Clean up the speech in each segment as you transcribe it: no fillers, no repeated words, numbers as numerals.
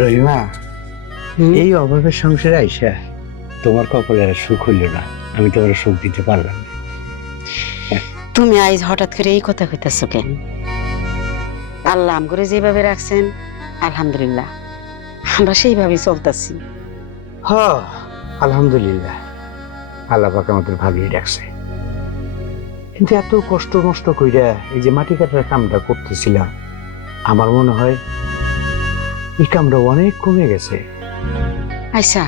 রহিমা, এই অভাবের সংসারে আইসা তোমার কপালে আর সুখ হইল না, আমি তোমার সুখ দিতে পারলাম না। তুমি আজ হঠাৎ করে এই কথা কইতাছো কেন? আল্লাহ আমগরে যেভাবে রাখছেন আলহামদুলিল্লাহ, আমরা সেইভাবেই চলতেছি। হ, আলহামদুলিল্লাহ, আল্লাহ পাক আমাদের ভালোই রাখছে। কিন্তু এত কষ্ট নষ্ট কইরা এই যে মাটি কাটার কামটা করতেছিলাম, আমার মনে হয় এই কামটা অনেক কমে গেছে। আচ্ছা,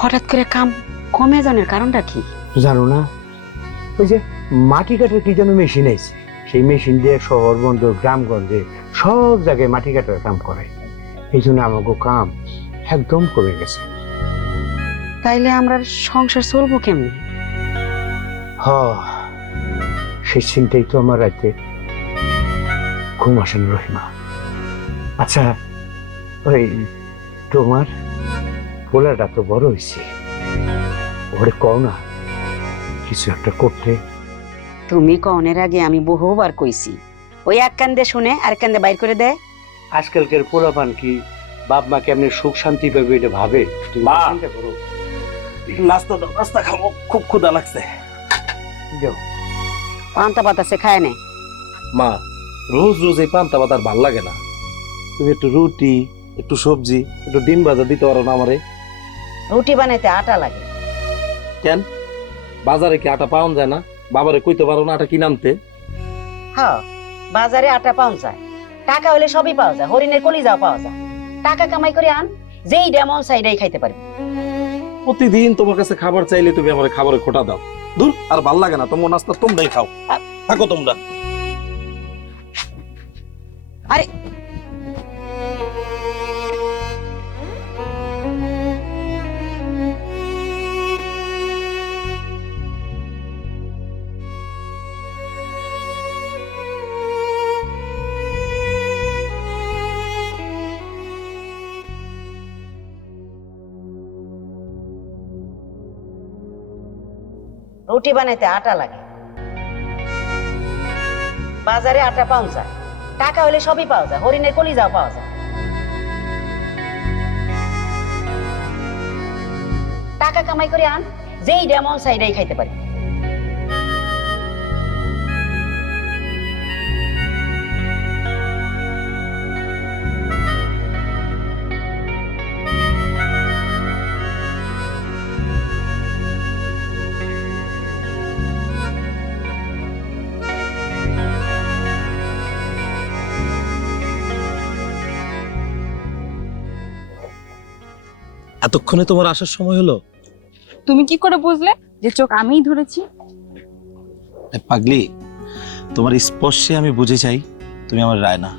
হঠাৎ করে কাম কমে যাওয়ার কারণটা কি? জানো না, ওই যে মাটি কাটার কি যেন মেশিন আইছে, সেই মেশিন দিয়ে শহর বন্দর গ্রামগঞ্জে সব জায়গায় মাটি কাটার কাম করে। এই জন্য আমাকে কাম একদম কমে গেছে। তাইলে আমরা সংসার চলবো কেমনি? হ, সেই চিন্তাই তো আমার রাতে ঘুম আসেন রহিমা। আচ্ছা, ওই তোমার পোলাটা তো বড় হয়েছে, ওরে কও না কিছু একটা করতে। তুমি কনের আগে আমি বহুবার কইছি, ওই এক কান্দে শুনে আর কান্দে বাইর করে দেয়। আজকালকার পোলাপান কি বাপ মা কেমনি সুখ শান্তি পাবে এটা ভাবে? তুমি মা। চিন্তা করো। নাস্তা দাও, নাস্তা খাবো, খুব ক্ষুধা লাগছে। যাও। পান্তা পাতাছে খায় নে। মা, রোজ রোজ এই পান্তা ভাত আর ভাল লাগে না। তুমি একটু রুটি, একটু সবজি, একটু ডিম ভাজা দিতে পারো না আমারে? রুটি বানাইতে আটা লাগে। কেন, বাজারে কি আটা পাওয়া যায় না? বাবারে কইতে পারো না আটা কি নামতে? হ্যাঁ, বাজারে আটা পাওয়া যায়, টাকা হলে সবই পাওয়া যায়, হরিণের কলিজাও পাওয়া যায়। টাকা কামাই করে আন, যেই ডেমন সাইডাই খাইতে পারবি। প্রতিদিন তোমার কাছে খাবার চাইলে তুমি আমার খাবারে খোটা দাও। দূর, আর ভাল লাগে না। তোমার নাস্তা তোমরাই খাও, থাকো তোমরা। আরে রুটি বানাইতে আটা লাগে, বাজারে আটা পাওয়া যায়, টাকা হলে সবই পাওয়া যায়, হরিণের কলিজাও পাওয়া যায়। টাকা কামাই করে আন, যেই ডেমন সাইডাই খাইতে পারি। এতক্ষণে তোমার আসার সময় হলো? তুমি কি করে বুঝলে যে চোখ আমিই ধরেছি? এ পাগলি, তোমার স্পর্শে আমি বুঝে যাই তুমি আমার রায়না।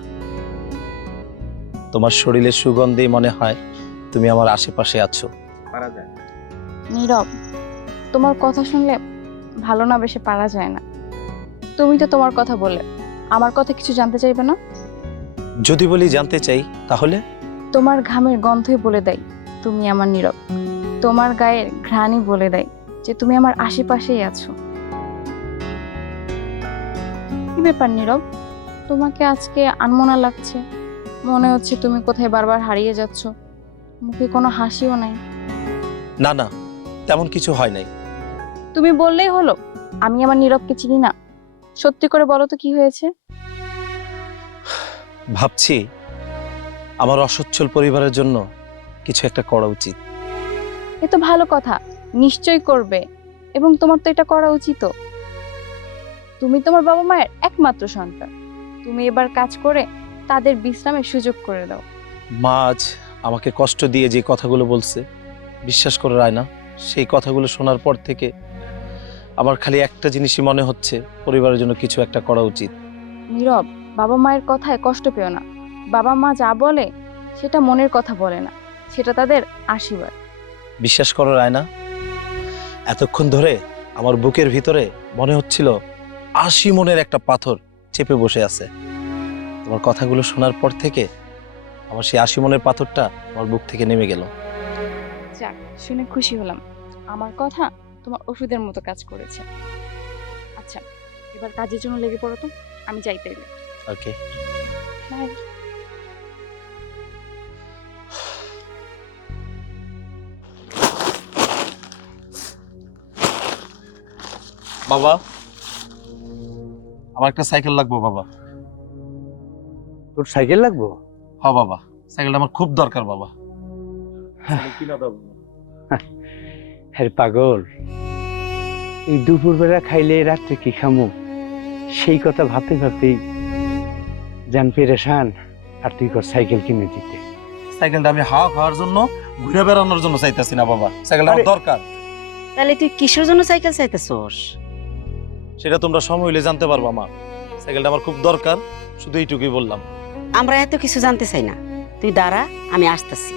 তোমার শরীরের সুগন্ধে মনে হয় তুমি আমার আশেপাশে আছো। নীরব, তোমার কথা শুনলে ভালো না বেশি পারা যায় না। তুমি তো তোমার কথা বলে আমার কথা কিছু জানতে চাইবে না? যদি বলি জানতে চাই, তাহলে? তোমার ঘামের গন্ধই বলে দেয় তুমি আমার নীরব। তোমার গায়ের ঘ্রাণই বলে দেয় যে তুমি আমার আশেপাশেই আছো। কি ব্যাপার নীরব, তোমাকে আজকে আনমনা লাগছে, মনে হচ্ছে তুমি কোথায় বারবার হারিয়ে যাচ্ছ, মুখে কোনো হাসিও নাই। না না, তেমন কিছু হয় নাই। তুমি বললেই হলো আমি আমার নীরবকে চিনি না। সত্যি করে বলো তো কি হয়েছে? ভাবছি আমার অসচ্ছল পরিবারের জন্য কিছু একটা করা উচিত। এ তো ভালো কথা, নিশ্চয়ই করবে, এবং তোমার তো এটা করা উচিত। তুমি তোমার বাবা মায়ের একমাত্র সন্তান, তুমি এবার কাজ করে তাদের বিশ্রামের সুযোগ করে দাও। মা আজ আমাকে কষ্ট দিয়ে যে কথাগুলো বলছে, বিশ্বাস করে রায়না, সেই কথাগুলো শোনার পর থেকে আমার খালি একটা জিনিসই মনে হচ্ছে, পরিবারের জন্য কিছু একটা করা উচিত। নীরব, বাবা মায়ের কথায় কষ্ট পেও না। বাবা মা যা বলে সেটা মনের কথা বলে না, সেটা তাদের আশীর্বাদ। বিশ্বাস করো রায়না, এতক্ষণ ধরে আমার বুকের ভিতরে মনে হচ্ছিল ৮০ মনের একটা পাথর চেপে বসে আছে। তোমার কথাগুলো শোনার পর থেকে আমার সেই ৮০ মনের পাথরটা আমার বুক থেকে নেমে গেল। যাক, শুনে খুশি হলাম, আমার কথা তোমার ওষুধের মতো কাজ করেছে। আচ্ছা, এবার কাজের জন্য লেগে পড়ো তো, আমি যাই তাইলে। ওকে। বাই। বাবা, আমার একটা সাইকেল লাগবে বাবা। তোর সাইকেল লাগবো? হ্যাঁ বাবা, সাইকেলটা আমার খুব দরকার বাবা। কিনা দাও বাবা। হ্যাঁ পাগল, এই দুপুরবেলা খাইলে রাত্রে কি খামু সেই কথা ভাবতে ভাবতেই জান পেরেশান। আর তুই কর সাইকেল কিনে দিতে। সাইকেলটা আমি হাওয়া খাওয়ার জন্য, ঘুরে বেড়ানোর জন্য চাইতেছি না বাবা, সাইকেলটা আমার আরে- দরকার। তাহলে তুই কিসের জন্য সাইকেল চাইতেছোস? সেটা তোমরা সময় হইলে জানতে পারবা মা। সাইকেলটা আমার খুব দরকার, শুধু এইটুকুই বললাম। আমরা এত কিছু জানতে চাই না, তুই দাঁড়া, আমি আসতেছি।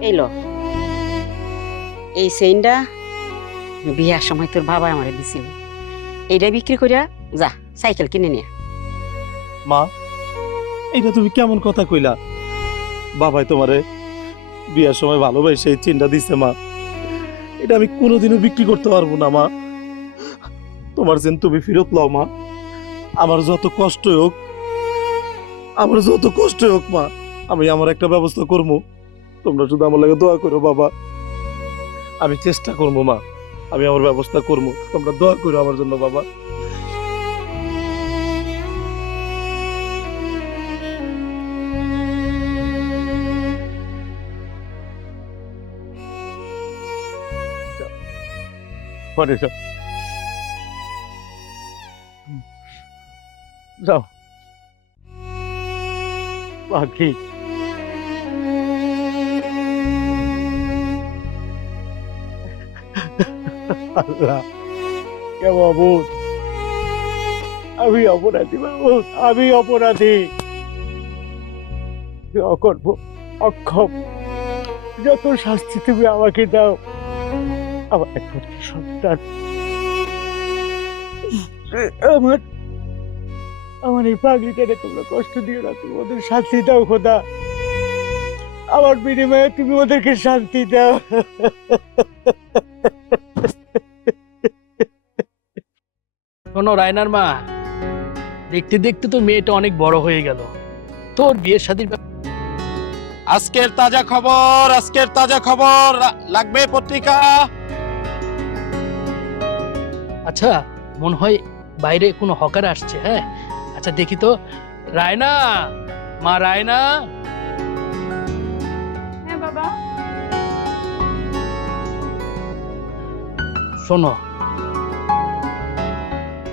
এই লো, এই চেইনটা বিয়ার সময় তোর বাবা আমারে দিছিল। এইটা বিক্রি করিয়া যা সাইকেল কিনে নিয়ে। মা, এটা তুমি কেমন কথা কইলা? বাবাই তোমারে বিয়ার সময় ভালোবাসে এই চেনটা দিছে মা। এটা আমি কোনোদিনও বিক্রি করতে পারবো না মা। তোমার চেন তুমি ফেরত লও মা। আমার যত কষ্ট হোক, মা, আমি আমার একটা ব্যবস্থা করবো। তোমরা শুধু আমার লাগে দোয়া করো বাবা। আমি চেষ্টা করবো মা, আমি আমার ব্যবস্থা করবো। তোমরা দোয়া করো আমার জন্য বাবা। পরে যাও, যাও বাকি। আল্লাহ, কে মাবুদ, আমি অপরাধী মাবুদ, আমি অপরাধী, অকর্ম, অক্ষম। যত শাস্তি তুমি আমাকে দাও, আমার একমাত্র সন্তান, আমার আমার এই পাগলিটাকে তোমরা কষ্ট দিও না, তুমি ওদের শান্তি দাও খোদা। আমার বিনিময়ে তুমি ওদেরকে শান্তি দাও। শোনো রায়নার মা, দেখতে দেখতে তো মেয়েটা অনেক বড় হয়ে গেল। তোর বিয়ের শাদীর আজকের তাজা খবর, লাগবে পত্রিকা। আচ্ছা, মনে হয় বাইরে কোনো হকার আসছে। হ্যাঁ, আচ্ছা দেখি তো। রায়না, মা রায়না। হ্যাঁ বাবা। শোনো,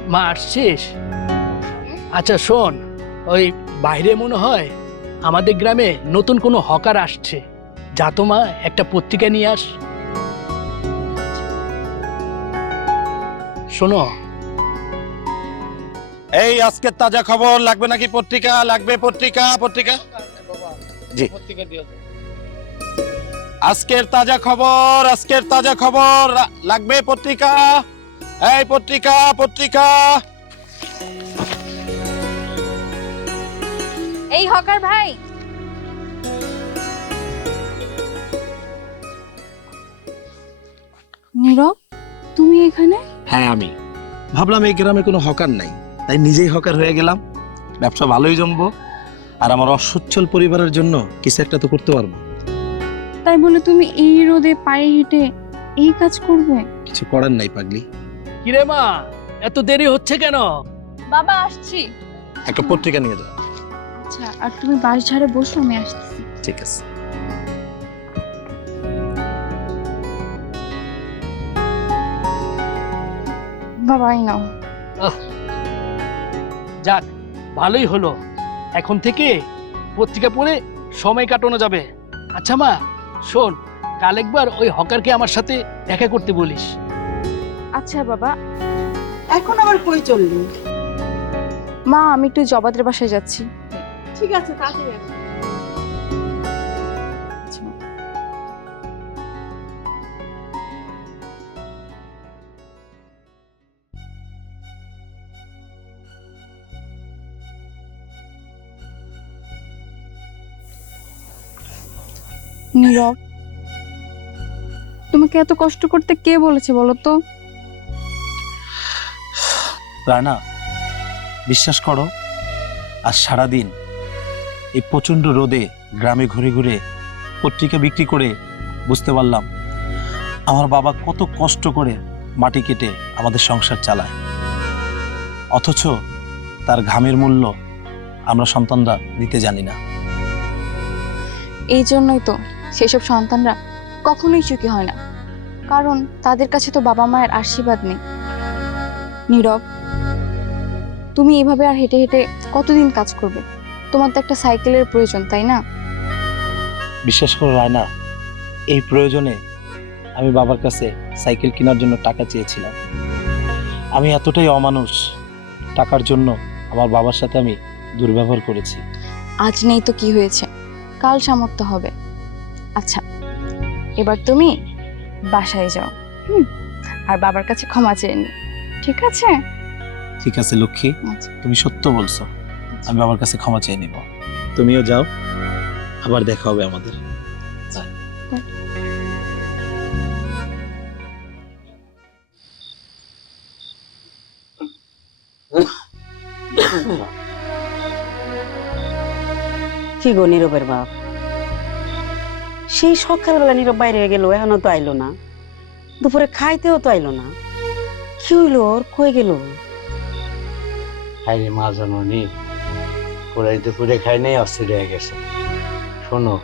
মা আসছিস? আচ্ছা শোন, ওই বাইরে মনে হয় আমাদের গ্রামে নতুন কোনো হকার আসছে। যা তো মা, একটা পত্রিকা নিয়ে আস। শোনো, এই আজকের তাজা খবর লাগবে নাকি পত্রিকা? লাগবে পত্রিকা। জি, আজকের তাজা খবর, লাগবে পত্রিকা। এই পত্রিকা। এই হকার ভাই, নীরব, তুমি এখানে? হ্যাঁ, আমি ভাবলাম এই গ্রামে কোনো হকার নাই, তাই নিজেই হকার হয়ে গেলাম। ব্যবসা ভালোই জমবো, আর আমার অসচ্ছল পরিবারের জন্য কিছু একটা তো করতে পারবো। তাই বলে তুমি এই রোদে পায়ে হেঁটে এই কাজ করবে? কিছু করার নাই পাগলি। কিরে মা, এত দেরি হচ্ছে কেন? বাবা আসছি। একটা পত্রিকা নিয়ে যাও। আচ্ছা, আর তুমি বাস ঝাড়ে বসো, আমি আসতেছি। ঠিক আছে। বাবা এই নাও। যাক, ভালোই হলো। এখন থেকে পত্রিকা পড়ে সময় কাটানো যাবে। আচ্ছা মা, শোন, কাল একবার ওই হকারকে আমার সাথে দেখা করতে বলিস। আচ্ছা বাবা। এখন আবার কই চললি? মা, আমি একটু জবাদের বাসায় যাচ্ছি। ঠিক আছে, তাড়াতাড়ি আস। আচ্ছা, মা। নীরব, তোমাকে এত কষ্ট করতে কে বলেছে বলো তো? রায়না, বিশ্বাস করো, আর সারাদিন এই প্রচণ্ড রোদে গ্রামে ঘুরে ঘুরে পত্রিকা বিক্রি করে বুঝতে পারলাম আমার বাবা কত কষ্ট করে মাটি কেটে আমাদের সংসার চালায়, অথচ তার ঘামের মূল্য আমরা সন্তানরা দিতে জানি না। এই জন্যই তো সেসব সন্তানরা কখনোই সুখী হয় না, কারণ তাদের কাছে তো বাবা মায়ের আশীর্বাদ নেই। নীরব, তুমি এভাবে আর হেঁটে হেঁটে কতদিন কাজ করবে? তোমার তো একটা সাইকেলের প্রয়োজন, তাই না? বিশ্বাস করো রায়না, এই প্রয়োজনে আমি বাবার কাছে সাইকেল কেনার জন্য টাকা চেয়েছিলাম। আমি এতটাই অমানুষ, টাকার জন্য আমার বাবার সাথে আমি দুর্ব্যবহার করেছি। আজ নেই তো কি হয়েছে, কাল সামর্থ্য হবে। আচ্ছা, এবার তুমি বাসায় যাও, আর বাবার কাছে ক্ষমা চেয়ে নি, ঠিক আছে? ঠিক আছে লক্ষ্মী, আচ্ছা। তুমি সত্য বলছো, আমি বাবার কাছে ক্ষমা চেয়ে নিব। তুমিও যাও, আবার দেখা হবে আমাদের। কি গো নীরবের বাপ, সেই সকালবেলা নীরব বাইরে হয়ে গেল, এখনো তো আইলো না, দুপুরে খাইতেও তো আইলো না। কি হইলো ওর, কই গেল? খাইনি মা জননী, পোলাই দুপুরে খাই নাই, অস্থির হয়ে গেছে। শোনো,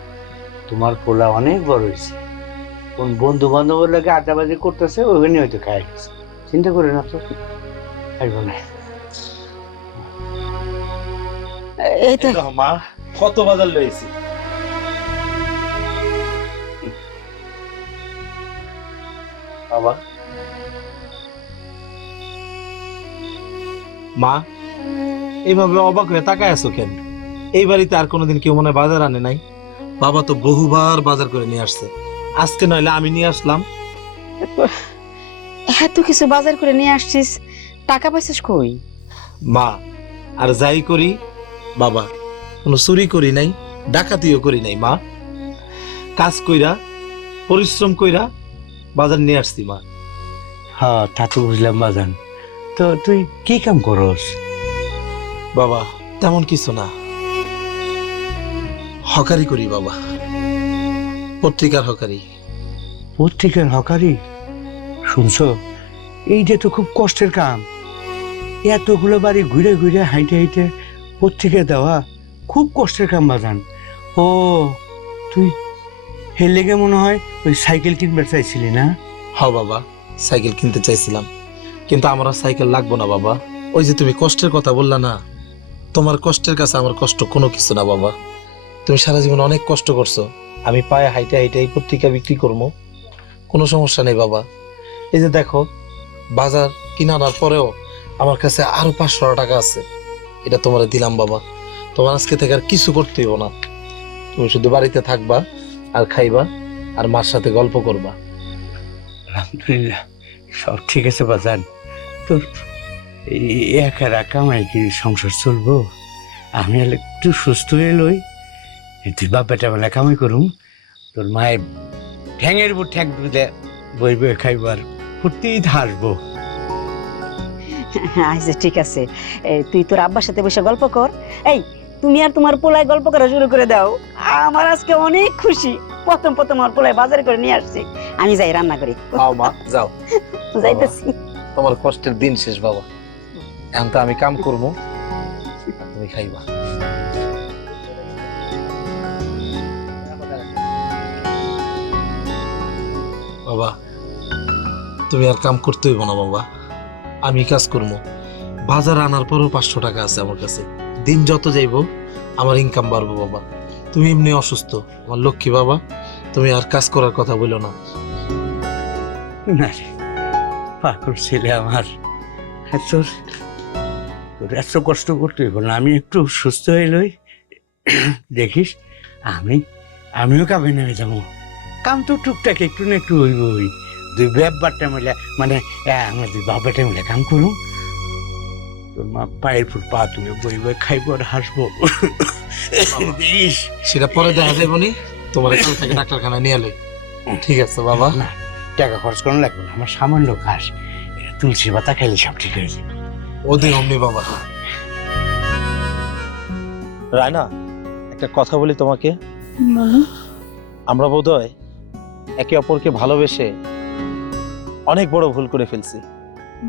তোমার পোলা অনেক বড় হয়েছে, কোন বন্ধু বান্ধবের লাগে আড্ডাবাজি করতেছে, ওইখানে হয়তো খাই গেছে। চিন্তা করে না তো, খাইব না। এই তো মা, কত বাজার লয়েছি। বাবা, মা এইভাবে অবাক হয়ে তাকায় আছো কেন? এই বাড়িতে আর কোনোদিন কেউ মনে হয় বাজার আনে নাই? বাবা তো বহুবার বাজার করে নিয়ে আসছে, আজকে নইলে আমি নিয়ে আসলাম। এত কিছু বাজার করে নিয়ে আসছিস, টাকা পাইছিস কই? মা, আর যাই করি বাবা, কোনো চুরি করি নাই, ডাকাতিও করি নাই মা। কাজ কইরা, পরিশ্রম কইরা বাজার নিয়ে আসছি মা। হ্যাঁ, তা তো বুঝলাম বাজান। তো তুই কি কাম করস? বাবা তেমন কিছু না, হকারি করি বাবা, পত্রিকার হকারি। পত্রিকার হকারি? শুনছো, এইটা তো খুব কষ্টের কাম। এতগুলো বাড়ি ঘুরে ঘুরে হাইটে হাইটে পত্রিকা দেওয়া খুব কষ্টের কাম বাজান। ও, তুই হের লেগে মনে হয় ওই সাইকেল কিনবার চাইছিলি না? হ্যাঁ বাবা, সাইকেল কিনতে চাইছিলাম, কিন্তু আমার আর সাইকেল লাগবো না বাবা। ওই যে তুমি কষ্টের কথা বললা না, তোমার কষ্টের কাছে আমার কষ্ট কোনো কিছু না বাবা। তুমি সারা জীবন অনেক কষ্ট করছো, আমি পায়ে হাইটে হাইটে এই পত্রিকা বিক্রি করবো, কোনো সমস্যা নেই বাবা। এই যে দেখো, বাজার কিনার পরেও আমার কাছে আরো 500 টাকা আছে, এটা তোমার দিলাম বাবা। তোমার আজকে থেকে আর কিছু করতে হইব না, তুমি শুধু বাড়িতে থাকবা আর খাইবা আর মার সাথে গল্প করবা। আলহামদুলিল্লাহ, সব ঠিক আছে বাজান। তোর একা কামাই কি সংসার চলবো? আমি একটু সুস্থ হয়ে লই, তুই বাপ বেটা বেলা কামাই করুম, তোর মায়ের ঠ্যাঙের উপর ঠ্যাং দিলে বই বই খাইবার ফুর্তি হাসবো। আচ্ছা ঠিক আছে, তুই তোর আব্বার সাথে বসে গল্প কর। এই তুমি আর তোমার পোলায় গল্প করা শুরু করে দাও, আমার আজকে অনেক খুশি। প্রথম আমার পোলায় বাজার করে নিয়ে আসছি, আমি যাই রান্না করি। যাও মা, যাও, যাইতেছি। তোমার কষ্টের দিন শেষ বাবা, এখন তো আমি কাম করবো, তুমি খাইবা। বাবা তুমি আর কাম করতে হইব না বাবা, আমি কাজ করবো। বাজার আনার পরও 500 টাকা আছে আমার কাছে, দিন যত যাইব আমার ইনকাম বাড়বো বাবা। তুমি এমনি অসুস্থ, আমার লক্ষ্মী বাবা, তুমি আর কাজ করার কথা বলো না। না রে, পাগল ছেলে আমার। তোর তোর এত কষ্ট করতে হইব না, আমি একটু সুস্থ হয়ে লই, দেখিস আমিও কামে নেমে যাবো। কাম তো টুকটাক একটু না একটু হইবই। দুই ব্যাপারটা মিলে মানে আমরা দুই বাবাটা মিলে কাম করুম, তোর মা পায়ের ফুট পা তুলে বই বই খাইবো আর হাসবো। দেখিস, সেটা পরে দেখা যাবে নি, তোমার কাল থেকে ডাক্তারখানা নিয়ে এলে। ঠিক আছে বাবা, না টাকা খরচ করানো লাগবে না, আমার সামান্য কাজ, তুলসী পাতা খাইলে সব ঠিক হয়ে যাবে। ওদের অমনি বাবা। রায়না, একটা কথা বলি তোমাকে। আমরা বোধহয় একে অপরকে ভালোবেসে অনেক বড় ভুল করে ফেলছি।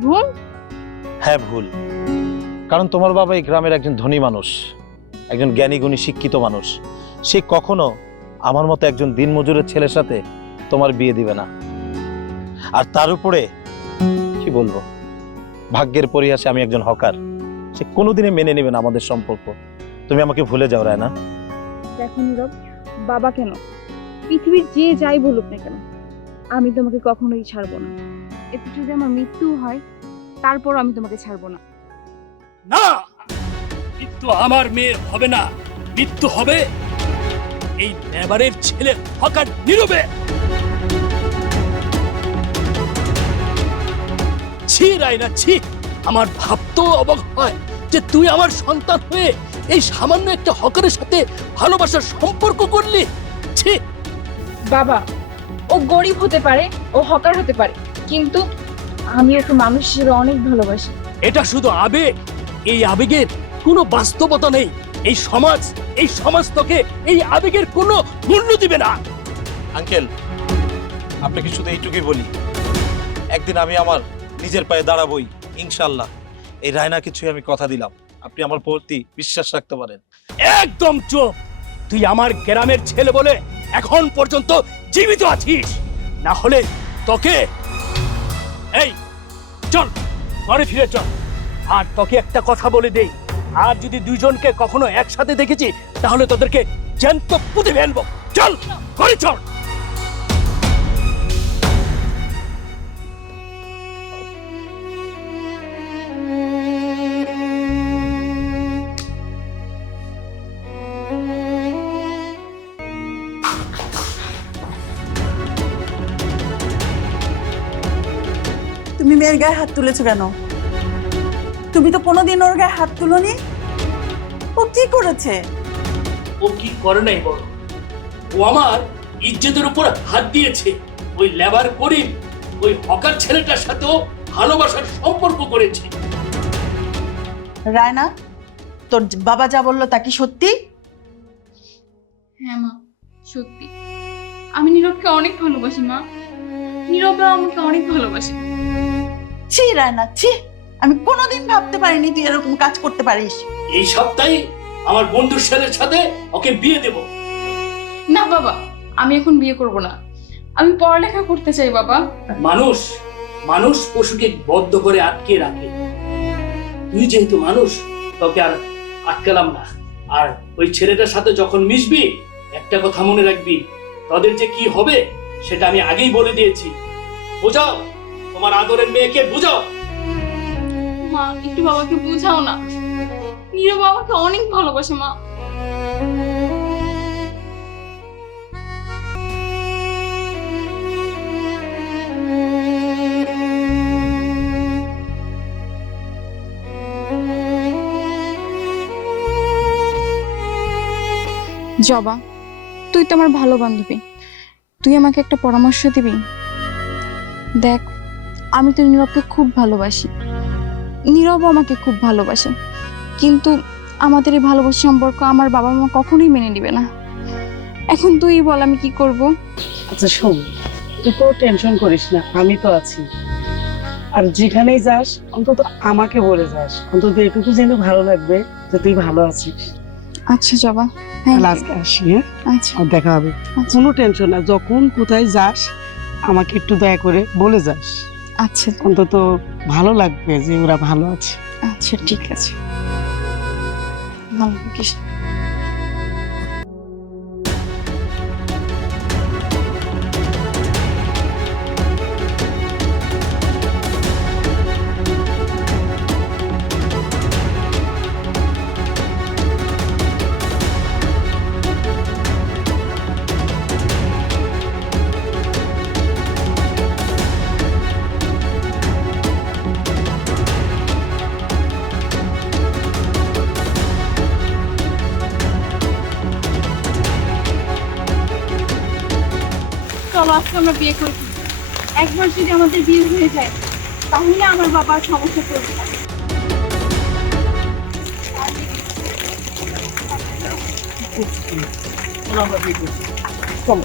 ভুল? হ্যাঁ, ভুল। কারণ তোমার বাবা এই গ্রামের একজন ধনী মানুষ, একজন জ্ঞানী গুণী শিক্ষিত মানুষ। সে কখনো আমার মতো একজন দিনমজুরের ছেলের সাথে তোমার বিয়ে দিবে না। আর তার উপরে কি বলবো, ভাগ্যের পরিহাসে আমি একজন হকার। সে কোনোদিনই মেনে নেবে না আমাদের সম্পর্ক। তুমি আমাকে ভুলে যাও রায়না। দেখো নীরব, বাবা কেন, পৃথিবীর যে যাই বলুক না কেন, আমি তোমাকে কখনোই ছাড়বো না। এতে যদি আমার মৃত্যু হয় তারপর আমি তোমাকে ছাড়বো না। না, মৃত্যু আমার মেয়ের হবে না, মৃত্যু হবে এই লেবারের ছেলে হকার নীরবে। ছি রায়না, ছি। আমার ভাবতেও অবাক হয় যে তুই আমার সন্তান হয়ে এই সামান্য একটা হকারের সাথে ভালোবাসার সম্পর্ক করলি। ছি। বাবা, ও গরিব হতে পারে, ও হকার হতে পারে, কিন্তু আমি ওকে মানুষ হিসেবে অনেক ভালোবাসি। এটা শুধু আবেগ, এই আবেগের কোনো বাস্তবতা নেই। এই সমাজ তোকে এই আবেগের কোনো মূল্য দিবে না। আঙ্কেল, আপনাকে শুধু এইটুকুই বলি, একদিন আমি আমার নিজের পায়ে দাঁড়াবই ইনশাল্লাহ। এই রায়না কিছুই আমি কথা দিলাম, আপনি আমার প্রতি বিশ্বাস রাখতে পারেন। একদম চুপ। তুই আমার গ্রামের ছেলে বলে এখন পর্যন্ত জীবিত আছিস, না হলে তোকে এই চল ঘরে ফিরে চল। আর তোকে একটা কথা বলে দেই, আর যদি দুইজনকে কখনো একসাথে দেখেছি তাহলে তোদেরকে জ্যান্ত পুঁতে ফেলবো। চল ঘরে চল। তুমি মেয়ের গায়ে হাত তুলেছো কেন? তুমি তো কোনোদিন ওর গায়ে হাত তুলোনি। ও কি করেছে? ও কি করে নাই বড়, ও আমার ইজ্জতের উপর হাত দিয়েছে। ওই লেবার করিম, ওই হকার ছেলেটার সাথেও ভালোবাসার সম্পর্ক করেছে। রায়না, তোর বাবা যা বললো তা কি সত্যি? হ্যাঁ মা, সত্যি। আমি নীরবকে অনেক ভালোবাসি মা। নীরবও আমাকে অনেক ভালোবাসে। ছি রায়না, ছি। আমি কোনোদিন ভাবতে পারিনি তুই এরকম কাজ করতে পারিস। এই সপ্তাহে আমার বন্ধুর ছেলের সাথে ওকে বিয়ে দেব। না বাবা, আমি এখন বিয়ে করব না। আমি পড়ালেখা করতে চাই বাবা। মানুষ পশুকে বদ্ধ করে আটকে রাখে। তুই যেহেতু মানুষ, তোকে আর আটকালাম না। আর ওই ছেলেটার সাথে যখন মিশবি, একটা কথা মনে রাখবি, তাদের যে কি হবে সেটা আমি আগেই বলে দিয়েছি। বুঝাও তোমার আদরের মেয়েকে, বুঝাও। মা, একটু বাবাকে বোঝাও না। নীরব আমাকে অনেক ভালোবাসে মা। জবা, তুই তো আমার ভালো বান্ধবী, তুই আমাকে একটা পরামর্শ দিবি? দেখ, আমি তো নীরবকে খুব ভালোবাসি, নীরবও আমাকে খুব ভালোবাসে, কিন্তু আমাদের এই ভালোবাসার সম্পর্ক আমার বাবা মা কখনোই মেনে নিবে না। এখন তুই বল আমি কি করব? আচ্ছা শোন, তুই কোনো টেনশন করিস না, আমি তো আছি। আর যেখানেই যাস অন্তত আমাকে বলে যাস, অন্তত এটুকু যেন ভালো লাগবে যে তুই ভালো আছিস। আচ্ছা জবা, তাহলে আজকে আসি, হ্যাঁ? আচ্ছা আর দেখা হবে। আচ্ছা কোনো টেনশন না, যখন কোথায় যাস আমাকে একটু দয়া করে বলে যাস, আচ্ছা অন্তত ভালো লাগবে যে ওরা ভালো আছে। আচ্ছা ঠিক আছে, ভালো থাকিস। চলো আজকে আমরা বিয়ে করে ফেলি। একবার যদি আমাদের বিয়ে হয়ে যায় তাহলে আমার বাবার সমস্যা করবে না। করছি কি? চলো আমরা বিয়ে করছি। চলো।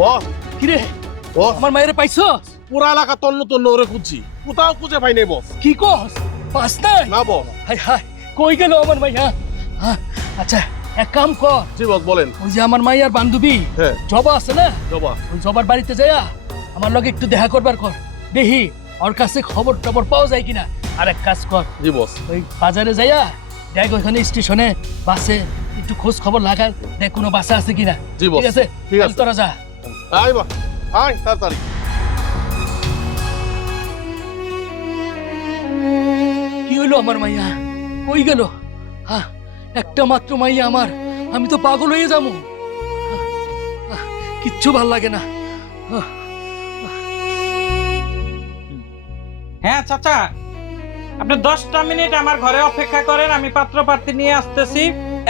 বস কিরে বস আমার মায়ের পাইছো? পুরা এলাকা তন্ন তন্ন ওরে খুঁজছি, কোথাও খুঁজে পাই নাই বস। কি কস? পাস নাই? না বস। হাই হাই, কই গেল আমার মাইয়া? হ্যাঁ, আচ্ছা এক কাম কর, জি বস বলেন। ওই যে আমার মাইয়ার বান্ধবী হ্যাঁ জবা আছে না, জবা। ওই জবার বাড়িতে যাইয়া আমার লগে একটু দেখা করবার কর, দেখি ওর কাছে খবর টবর পাওয়া যায় কিনা। আর এক কাজ কর, জি বস। ওই বাজারে যাইয়া দেখ ওইখানে স্টেশনে বাসে একটু খোঁজ খবর লাগা, দেখ কোনো বাসা আছে কিনা। জি বস। ঠিক আছে, ঠিক আছে। তাহলে তোরা যা। আয় বা আয় তাড়াতাড়ি। কি হইলো আমার মাইয়া? কই গেল? হ্যাঁ, একটা মাত্র মাইয়া আমার, আমি তো পাগল হয়ে যাবো। কিচ্ছু ভাল লাগে না। হ্যাঁ চাচা, আপনি 10টা মিনিট আমার ঘরে অপেক্ষা করেন, আমি পাত্র প্রার্থী নিয়ে আসতেছি।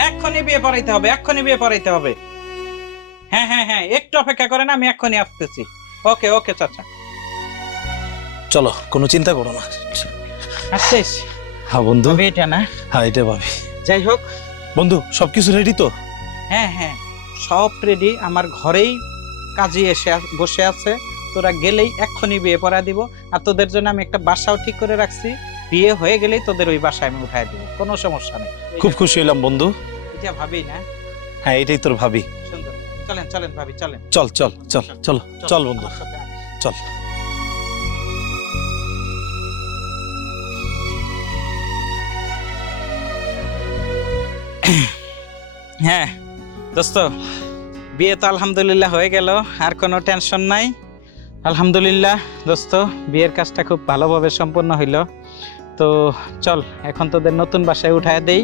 এক্ষুনি বিয়ে পড়াইতে হবে, এক্ষুনি বিয়ে পড়াইতে হবে। হ্যাঁ হ্যাঁ হ্যাঁ, একটু অপেক্ষা করেন, আমি এক্ষুনি আসতেছি। ওকে ওকে চাচা। চলো, কোনো চিন্তা করো না। আসছিস? হ্যাঁ বন্ধু। এটা না? হ্যাঁ, এটা ভাবি। যাই হোক, বন্ধু সবকিছু রেডি তো? হ্যাঁ হ্যাঁ সব রেডি, আমার ঘরেই কাজী এসে বসে আছে। তোরা গেলেই এক্ষুনি বিয়ে পড়া দিব। আর তোদের জন্য আমি একটা বাসাও ঠিক করে রাখছি, বিয়ে হয়ে গেলেই তোদের ওই বাসায় আমি উঠাই দিব, কোনো সমস্যা নেই। খুব খুশি হলাম বন্ধু। এটা ভাবি না? হ্যাঁ, এটাই তোর ভাবি। সুন্দর। চলেন চলেন ভাবি, চলেন। চল চল চল চলো, চল বন্ধু, আমার সাথে আয়। চল। হ্যাঁ দোস্ত, বিয়ে তো আলহামদুলিল্লাহ হয়ে গেল, আর কোনো টেনশন নাই। আলহামদুলিল্লাহ দোস্ত, বিয়ের কাজটা খুব ভালোভাবে সম্পন্ন হইল। তো চল এখন তোদের নতুন বাসায় উঠায় দেই।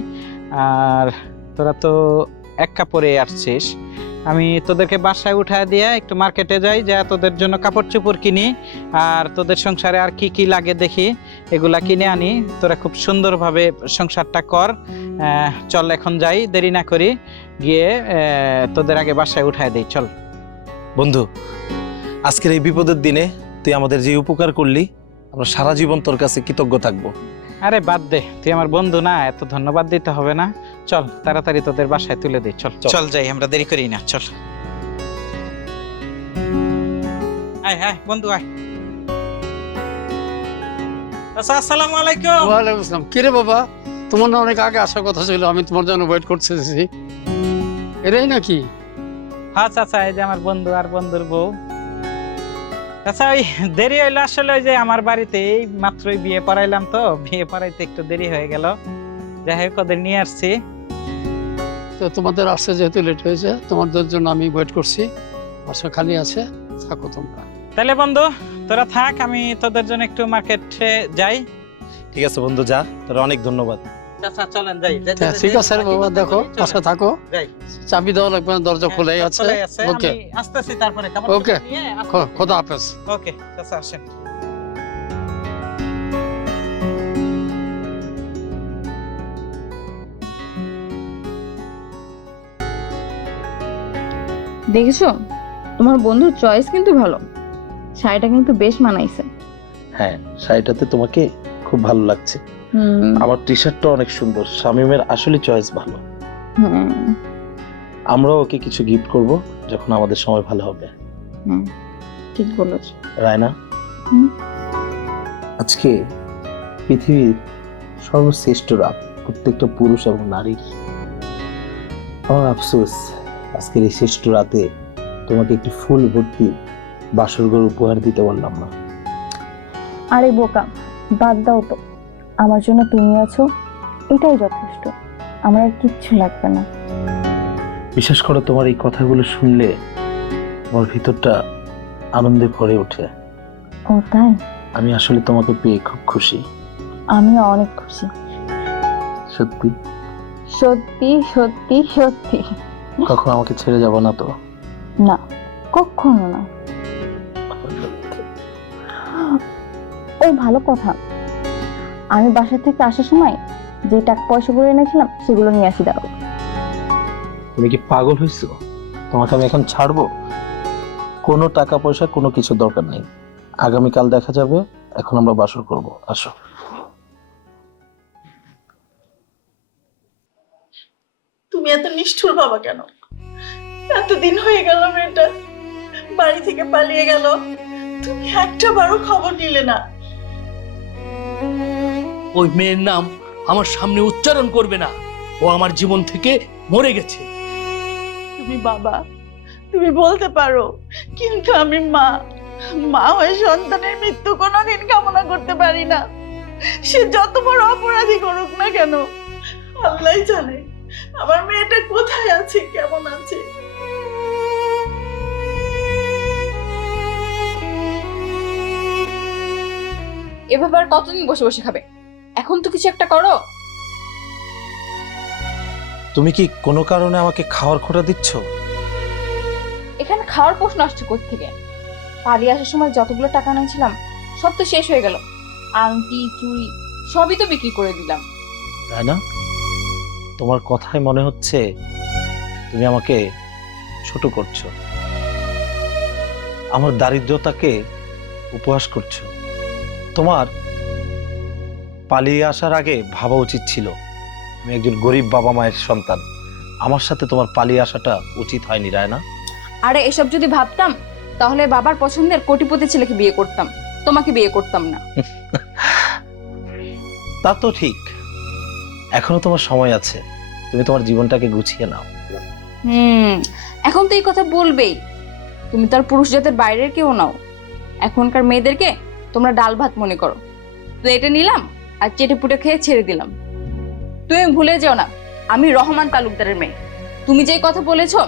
আর তোরা তো এক কাপড়ে আসছিস, আমি তোদেরকে বাসায় উঠায় দিয়ে একটু মার্কেটে যাই, যা তোদের জন্য কাপড় চোপড় কিনি, আর তোদের সংসারে আর কি কি লাগে দেখি, এগুলা কিনে আনি। তোরা খুব সুন্দরভাবে সংসারটা কর। চল এখন যাই, দেরি না করি, গিয়ে তোদের আগে বাসায় উঠায় দেই। চল বন্ধু, আজকের এই বিপদের দিনে তুই আমাদের যে উপকার করলি, আমরা সারা জীবন তোর কাছে কৃতজ্ঞ থাকবো। আরে বাদ দে, তুই আমার বন্ধু না, এত ধন্যবাদ দিতে হবে না। চল তাড়াতাড়ি তোদের বাসায় তুলে দেই। চল চল। চল যাই, আমরা দেরি করি না, চল। আয় আয় বন্ধু আয়। আচ্ছা, আসসালামু আলাইকুম। ওয়ালাইকুম আসসালাম। কিরে বাবা, তোমার না অনেক আগে আসার কথা ছিল, আমি তোমার জন্য ওয়েট করতেছি। এরাই নাকি? হ্যাঁ চাচা, এই যে আমার বন্ধু আর বন্ধুর বউ। আচ্ছা, ওই দেরি হইলো আসলে, ওই যে আমার বাড়িতে এই মাত্রই বিয়ে পড়াইলাম, তো বিয়ে পড়াইতে একটু দেরি হয়ে গেল। যাই হোক, ওদের নিয়ে আসছি। তো তোমাদের আসতে যেহেতু লেট হয়েছে, তোমাদের জন্য আমি ওয়েট করছি। বাসা খালি আছে, থাকো তোমরা। তাহলে বন্ধু তোরা থাক, আমি তোদের জন্য একটু মার্কেটে যাই। ঠিক আছে বন্ধু, যা। তোর অনেক ধন্যবাদ। চাচা চলেন যাই। হ্যাঁ, ঠিক আছে রে বাবা, দেখো বাসা থাকো। যাই। চাবি দেওয়া লাগবে না, দরজা খোলাই আছে। খোলাই আছে, ওকে আমি আসতেছি, তারপরে ওকে, খোদা হাফেজ। ওকে চাচা, আসেন। দেখেছো, তোমার বন্ধুর চয়েস কিন্তু ভালো, শাড়িটা কিন্তু বেশ মানাইছে। হ্যাঁ, শাড়িটাতে তোমাকে খুব ভালো লাগছে। আমার টি শার্টটা অনেক সুন্দর। শামীমের আসলে চয়েস ভালো। আমরাও ওকে কিছু গিফট করব যখন আমাদের সময় ভালো হবে। ঠিক বলেছ রায়না। আজকে পৃথিবীর সর্বশ্রেষ্ঠ রাত প্রত্যেকটা পুরুষ এবং নারীর। আফসোস, আজকের এই শ্রেষ্ঠ রাতে তোমাকে একটি ফুল ভর্তি বাসর ঘর উপহার দিতে পারলাম না। আরে বোকা, বাদ দাও তো, আমার জন্য তুমি আছো, এটাই যথেষ্ট, আমার আর কিচ্ছু লাগবে না। বিশেষ করে তোমার এই কথাগুলো শুনলে আমার ভিতরটা আনন্দে ভরে ওঠে। ও তাই? আমি আসলে তোমাকে পেয়ে খুব খুশি। আমিও অনেক খুশি। সত্যি সত্যি সত্যি সত্যি। কখনো আমাকে ছেড়ে যাবো না তো? না, কখনো না। ও ভালো কথা, আমি বাসা থেকে আসার সময় যে টাকা পয়সাগুলো এনেছিলাম সেগুলো নিয়ে আসি। দাঁড়াও। তুমি কি পাগল হয়েছো? তোমাকে আমি এখন ছাড়বো? কোনো টাকা পয়সা কোনো কিছু দরকার নেই, আগামীকাল দেখা যাবে। এখন আমরা বাসর করব, আসো। এত নিষ্ঠুর বাবা কেন? এতদিন হয়ে গেল মেয়েটা বাড়ি থেকে পালিয়ে গেল, তুমি একটা বারও খবর নিলে না। ওই মেয়ের নাম আমার সামনে উচ্চারণ করবে না, ও আমার জীবন থেকে মরে গেছে। তুমি বাবা, তুমি বলতে পারো, কিন্তু আমি মা। মা হয়ে সন্তানের মৃত্যু কোনোদিন কামনা করতে পারি না, সে যত বড় অপরাধী করুক না কেন। আল্লাহই জানে আমার মেয়েটা কোথায় আছে, কেমন আছে। এভাবে আর কতদিন বসে বসে খাবে? এখন তো কিছু একটা করো। তুমি কি কোনো কারণে আমাকে খাওয়ার খোটা দিচ্ছ? এখানে খাওয়ার প্রশ্ন আসছে কোত্থেকে? পালিয়ে আসার সময় যতগুলো টাকা নিয়েছিলাম সব তো শেষ হয়ে গেল। আংটি চুড়ি সবই তো বিক্রি করে দিলাম। রায়না, তোমার কথায় মনে হচ্ছে তুমি আমাকে ছোট করছো, আমার দারিদ্রতাকে উপহাস করছো। তোমার পালিয়ে আসার আগে ভাবা উচিত ছিল আমি একজন গরিব বাবা মায়ের সন্তান। আমার সাথে তোমার পালিয়ে আসাটা উচিত হয়নি রায়না। আরে এসব যদি ভাবতাম তাহলে বাবার পছন্দের কোটিপতি ছেলেকে বিয়ে করতাম, তোমাকে বিয়ে করতাম না। তা তো ঠিক, এখনো তোমার সময় আছে, তুমি তোমার জীবনটাকে গুছিয়ে নাও। এখন তো এই কথা বলবেই। তুমি তার পুরুষ জাতের বাইরের কেউ নাও। এখনকার মেয়েদেরকে তোমরা ডাল ভাত মনে করো। প্লেটে নিলাম আর চেটে পুটে খেয়ে ছেড়ে দিলাম। তুমি ভুলে যেও না আমি রহমান তালুকদারের মেয়ে। তুমি যেই কথা বলেছো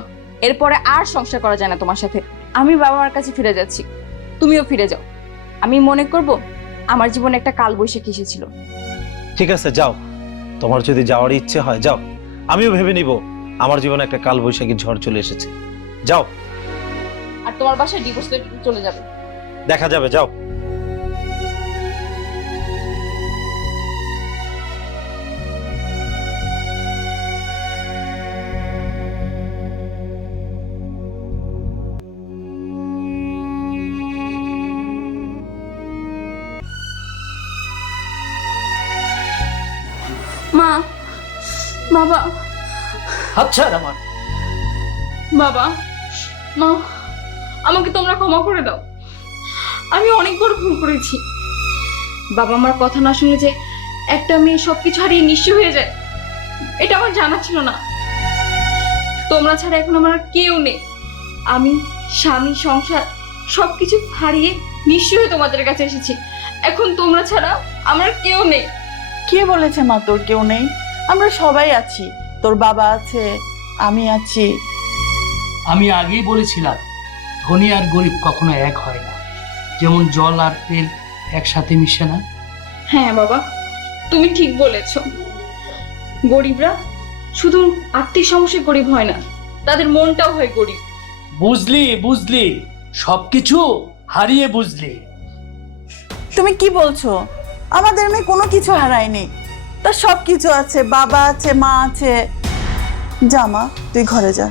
এরপরে আর সংসার করা যায় না তোমার সাথে। আমি বাবা মার কাছে ফিরে যাচ্ছি, তুমিও ফিরে যাও। আমি মনে করব আমার জীবনে একটা কালবৈশাখী এসেছিল। ঠিক আছে, যাও, তোমার যদি যাওয়ার ইচ্ছে হয় যাও, আমিও ভেবে নিব আমার জীবনে একটা কালবৈশাখী ঝড় চলে এসেছে। যাও, আর তোমার বাসায় ডিভোর্স চলে যাবে। দেখা যাবে, যাও। মা, বাবা, আচ্ছা আমার বাবা, মা, আমাকে তোমরা ক্ষমা করে দাও। আমি অনেক বড় ভুল করেছি। বাবা আমার কথা না শুনলে যে একটা মেয়ে সবকিছু হারিয়ে নিঃস্ব হয়ে যায়, এটা আমার জানা ছিল না। তোমরা ছাড়া এখন আমার আর কেউ নেই। আমি স্বামী সংসার সবকিছু হারিয়ে নিঃস্ব হয়ে তোমাদের কাছে এসেছি। এখন তোমরা ছাড়া আমার কেউ নেই। কে বলেছে মা তোর কেউ নেই? আমরা সবাই আছি, তোর বাবা আছে, আমি আছি। আমি আগেই বলেছিলাম ধনী আর গরিব কখনো এক হয় না, যেমন জল আর তেল একসাথে মিশে না। হ্যাঁ বাবা, তুমি ঠিক বলেছ। গরিবরা শুধু আর্থিক সমস্যায় গরিব হয় না, তাদের মনটাও হয় গরিব। বুঝলি বুঝলি, সবকিছু হারিয়ে বুঝলি। তুমি কি বলছো? আমাদের মেয়ে কোনো কিছু হারায়নি, তার সব কিছু আছে, বাবা আছে, মা আছে। যা মা, তুই ঘরে যা।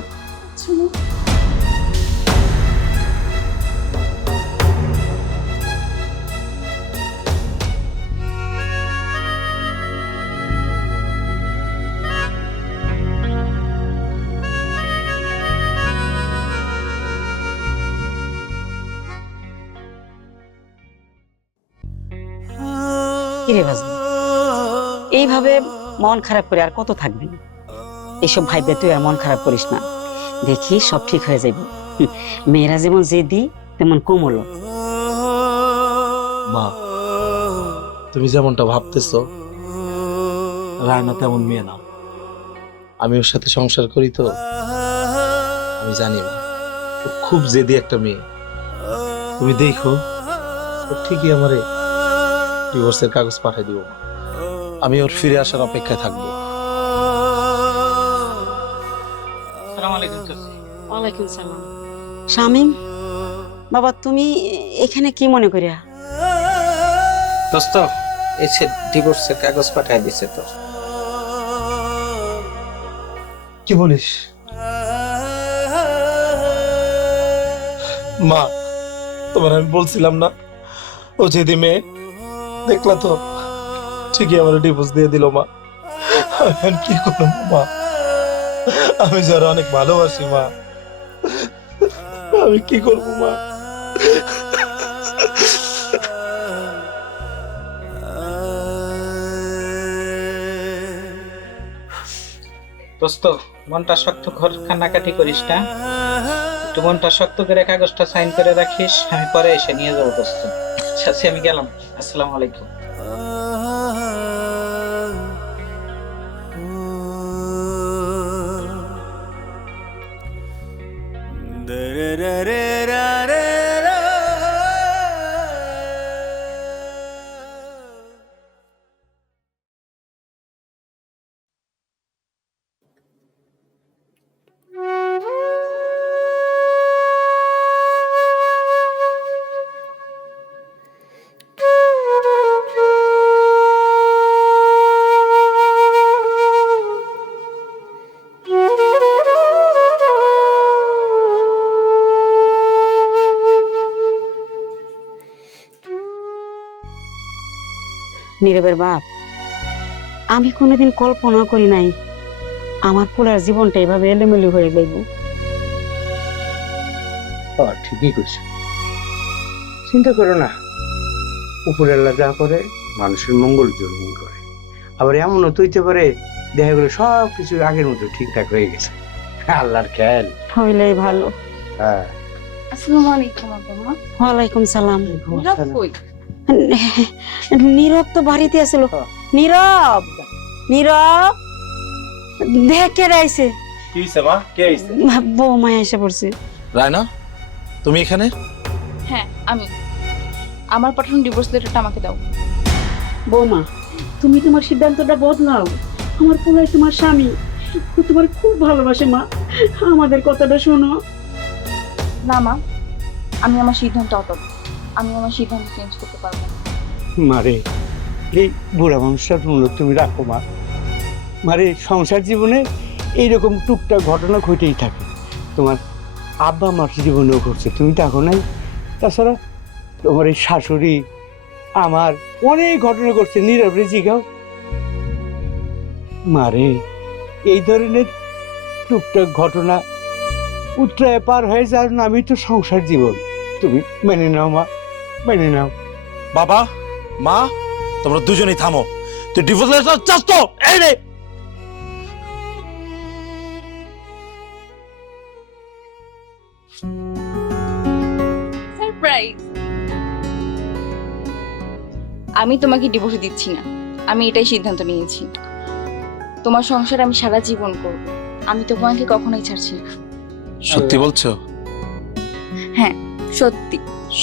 কিরে বাজবি, এইভাবে মন খারাপ করে আর কত থাকবি? এসব ভাইবে তুই আর মন খারাপ করিস না, দেখি সব ঠিক হয়ে যাবে। মেয়েরা যেমন জেদি তেমন কোমল। মা, তুমি যেমনটা ভাবতেছো রায়না তেমন মেয়ে না। আমি ওর সাথে সংসার করি তো আমি জানি মা, ও খুব জেদি একটা মেয়ে। তুমি দেখো ও ঠিকই আমারে ডিভোর্সের কাগজ পাঠিয়ে দিব। আমি ওর ফিরে আসার অপেক্ষায় থাকবো। ওয়ালাইকুম সালাম। শামিম বাবা, তুমি এখানে কি মনে করিয়া? দোস্ত, এই সে ডিভোর্সের কাগজ পাঠিয়ে দিছে তো। কি বলিস মা? তোমার আমি বলছিলাম না ও যেদি মেয়ে, দেখলা তো ঠিকই আমার ডিভোর্স দিয়ে দিল মা। আমি কি করবো মা? আমি যারা অনেক ভালোবাসি মা, আমি কি করবো মা? দোস্ত মনটা শক্ত কর, কান্নাকাটি করিস না, একটু মনটা শক্ত করে কাগজটা সাইন করে রাখিস, আমি পরে এসে নিয়ে যাবো দোস্ত। আচ্ছা আমি গেলাম, আসসালামু আলাইকুম। নীরবের বাপ, আমি কোনোদিন কল্পনা করি নাই আমার পোলার জীবনটা এভাবে এলোমেলো হয়ে যাইব। ঠিকই কইছো, চিন্তা করো না, উপরে আল্লাহ যা করে মানুষের মঙ্গল জন্য করে। আবার এমনও তো হইতে পারে দেখা গেলো সব কিছু আগের মতো ঠিকঠাক হয়ে গেছে, আল্লাহর খেয়াল। হইলেই ভালো। হ্যাঁ, আসসালামু আলাইকুম আব্বা। ওয়ালাইকুম সালাম। নীরব কই? নীরব তো বাড়িতে আছিল। নীরব, নীরব দেখ কে আইছে। কি হইছে মা? কে আইছে? বৌমা এসে পড়ছে। রায়না, তুমি এখানে? হ্যাঁ আমি। আমার পাঠানো ডিভোর্স লেটারটা আমাকে দাও। বৌমা, তুমি তোমার সিদ্ধান্তটা বদলাও। আমার পোলাই তোমার স্বামী, ও তোমার খুব ভালোবাসে মা, আমাদের কথাটা শোনো। না মা, আমি আমার সিদ্ধান্ত অটল। আমি আমার সিদ্ধান্ত চেঞ্জ করতে পারবো না। মারে এই বুড়া মানুষটার মূল্য তুমি রাখো মা। মারে সংসার জীবনে এইরকম টুকটাক ঘটনা ঘটেই থাকে, তোমার আব্বা আমার জীবনেও ঘটছে, তুমি দেখো নাই? তাছাড়া তোমার এই শাশুড়ি আমার অনেক ঘটনা ঘটছে, নীরবে জিগাও। মারে এই ধরনের টুকটাক ঘটনা উত্তরায় পার হয়ে যাওয়ার নামই তো সংসার জীবন। তুমি মেনে নাও মা, মেনে নাও। বাবা, মা, তোমরা দুজনেই থামো। তুই ডিভোর্স লেটার চাস তো? এই রে। সারপ্রাইজ! আমি তোমাকে ডিভোর্স দিচ্ছি না, আমি এটাই সিদ্ধান্ত নিয়েছি। তোমার সংসার আমি সারা জীবন করব, আমি তোমাকে কখনোই ছাড়ছি না। সত্যি বলছো? হ্যাঁ সত্যি।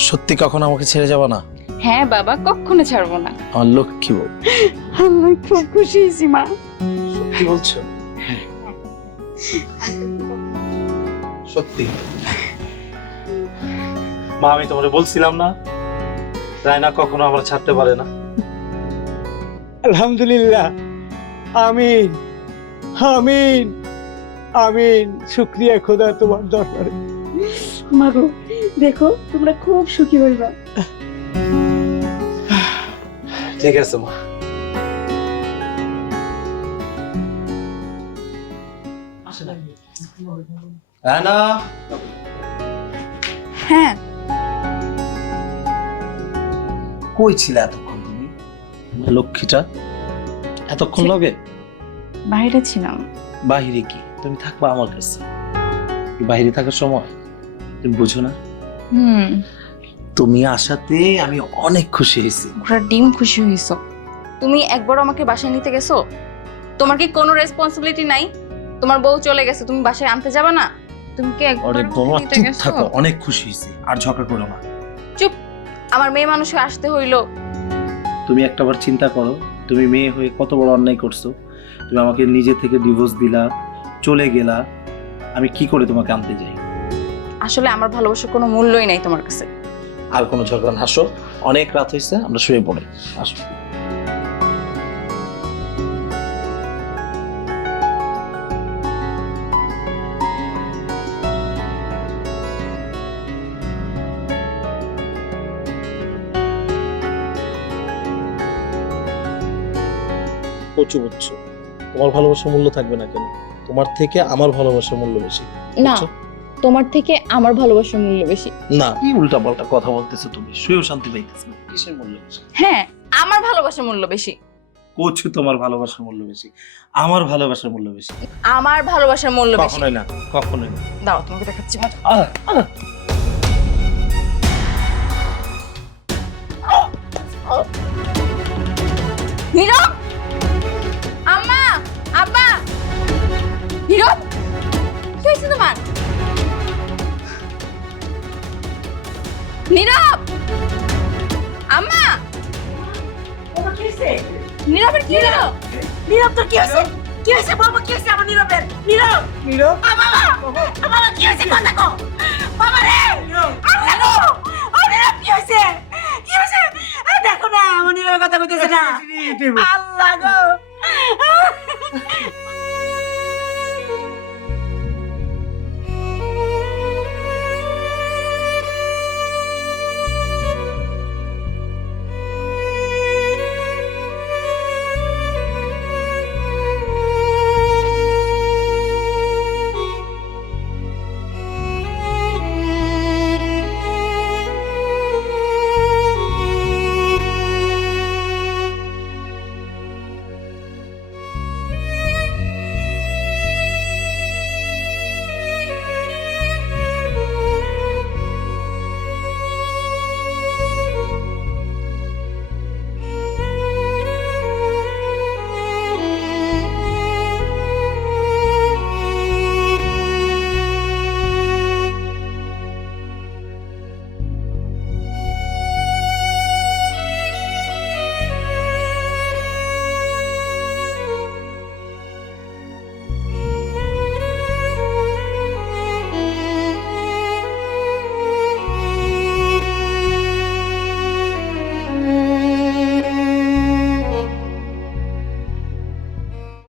সত্যি কখনো আমাকে ছেড়ে যাবা না? হ্যাঁ বাবা, কখনো ছাড়বো না। আমার লক্ষ্মী বউ। আমি খুব খুশি হয়েছি মা। সত্যি বলছো? সত্যি মা, আমি তোমারে বলছিলাম না রায়না কখনো আমার ছাড়তে পারে না। আলহামদুলিল্লাহ, আমিন আমিন আমিন। শুকরিয়া খোদা তোমার দরবারে। মা গো, দেখো তোমরা খুব সুখী হইবা। ঠিক আছে মা। রায়না, হ্যাঁ কই ছিলে এতক্ষণ তুমি? লক্ষ্মীটা এতক্ষণ লগে বাইরে ছিলাম। বাহিরে কি? তুমি থাকবা আমার কাছে। বাহিরে থাকার সময় তুমি বুঝো না? তুমি আসাতে আমি অনেক খুশি হয়েছি। ঘোড়া ডিম খুশি হইছো। তুমি একবার আমাকে বাসায় নিতে গেছো? তোমার কি কোনো রেসপন্সিবিলিটি নাই? তোমার বউ চলে গেছে, তুমি বাসায় আনতে যাবে না? তুমি কি একবার আরে আমাকে বাবা, নিতে চুপ গেছো? থাকো, অনেক খুশি হয়েছি, আর ঝগড়া করো না। চুপ! আমার মেয়ে মানুষকে আসতে হইলো। তুমি একটাবার চিন্তা করো, তুমি মেয়ে হয়ে কত বড় অন্যায় করছো। তুমি আমাকে নিজে থেকে ডিভোর্স দিলা, চলে গেলা, আমি কি করে তোমাকে আনতে যাই? আসলে আমার ভালোবাসার কোনো মূল্যই নাই তোমার কাছে। আর কোনো ঝগড়া না, আসো, অনেক রাত হয়েছে, আমরা শুয়ে পড়ি, আসো। কচু বুঝছো, তোমার ভালোবাসার মূল্য থাকবে না কেন? তোমার থেকে আমার ভালোবাসার মূল্য বেশি। না, বুঝছো? তোমার থেকে আমার ভালোবাসার মূল্য বেশি। না, কি উল্টা পাল্টা কথা বলতেছো তুমি? শুয়েও শান্তি পাইতেছ না। কিসের মূল্য বেশি? হ্যাঁ, আমার ভালোবাসার মূল্য বেশি। কোচি তোমার ভালোবাসার মূল্য বেশি, আমার ভালোবাসার মূল্য বেশি। আমার ভালোবাসার মূল্য বেশি। কখনোই না, কখনোই না। দাও, তোমাকে দেখাচ্ছি মজা। নীরব, আম্মা, আব্বা, নীরব, কি হয়েছে তোমার? নীরব, আম্মা, নীরবের কি হলো? নীরব তোর কি হয়েছে? কি হয়েছে বাবা? কি হয়েছে আমার নীরবের? নীরব, নীরব, বাবা, বাবা কি হয়েছে? কথা কও বাবা রে। আল্লাহ গো, ও নীরব কি হয়েছে? কি হয়েছে? দেখো না আমার নীরবের কথা কইতেছে না। আল্লাহ গো,